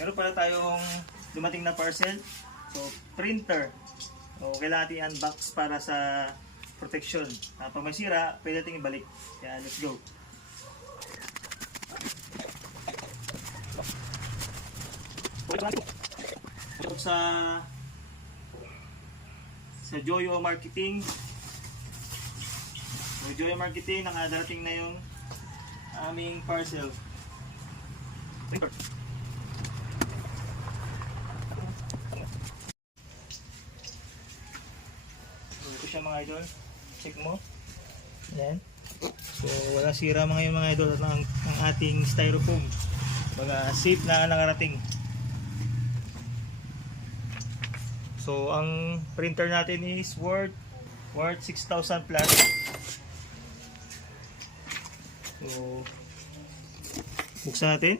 Meron pala tayong dumating na parcel. So, printer. So, kailangan natin i-unbox para sa protection. Pag may sira, pwede natin ibalik. Kaya, let's go. Sa Joyo Marketing. So, Joyo Marketing, nakadarating na yung aming parcel. Printer. Ito siya mga idol. Check mo. Yan. So wala sira mga idol at ang ating styrofoam. Baga safe na nakarating. So ang printer natin is worth 6,000 plus. So buksan natin.